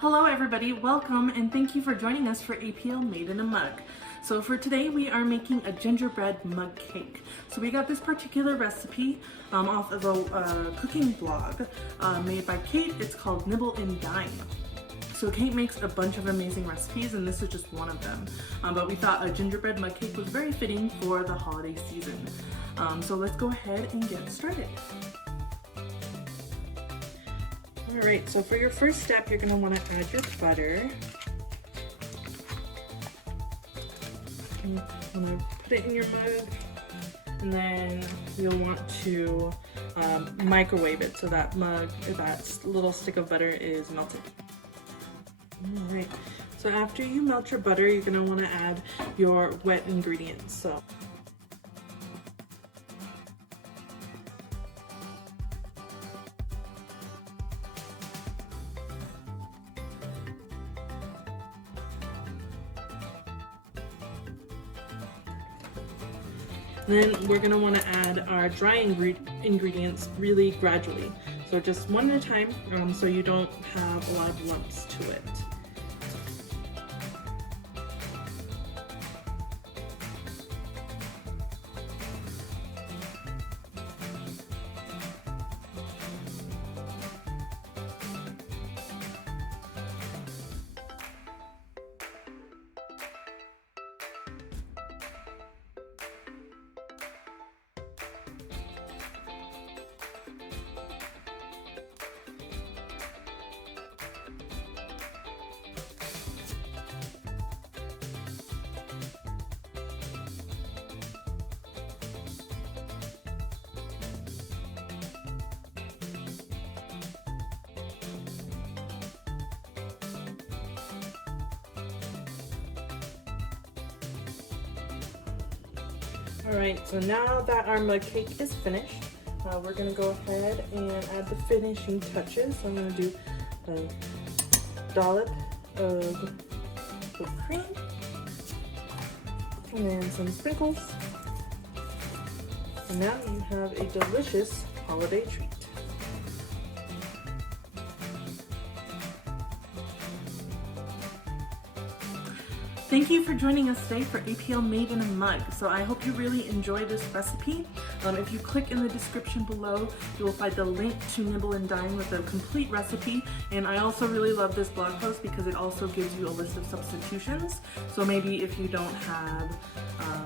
Hello everybody, welcome and thank you for joining us for APL Made in a Mug. So for today we are making a gingerbread mug cake. So we got this particular recipe off of a cooking blog made by Kate. It's called Nibble and Dine. So Kate makes a bunch of amazing recipes and this is just one of them. But we thought a gingerbread mug cake was very fitting for the holiday season. So let's go ahead and get started. Alright, so for your first step, you're going to want to add your butter. And I'm going to put it in your mug, and then you'll want to microwave it so that little stick of butter is melted. Alright, so after you melt your butter, you're going to want to add your wet ingredients. So then we're going to want to add our dry ingredients really gradually. So just one at a time so you don't have a lot of lumps to it. Alright, so now that our mug cake is finished, we're going to go ahead and add the finishing touches. So I'm going to do a dollop of whipped cream, and then some sprinkles, and now you have a delicious holiday treat. Thank you for joining us today for APL Made in a Mug. So I hope you really enjoy this recipe. If you click in the description below, you will find the link to Nibble and Dine with a complete recipe. And I also really love this blog post because it also gives you a list of substitutions. So maybe if you don't have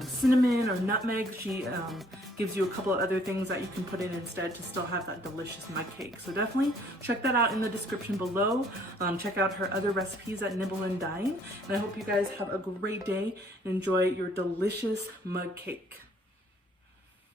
cinnamon or nutmeg, she gives you a couple of other things that you can put in instead to still have that delicious mug cake. So definitely check that out in the description below. Check out her other recipes at Nibble and Dine. And I hope you guys have a great day and enjoy your delicious mug cake.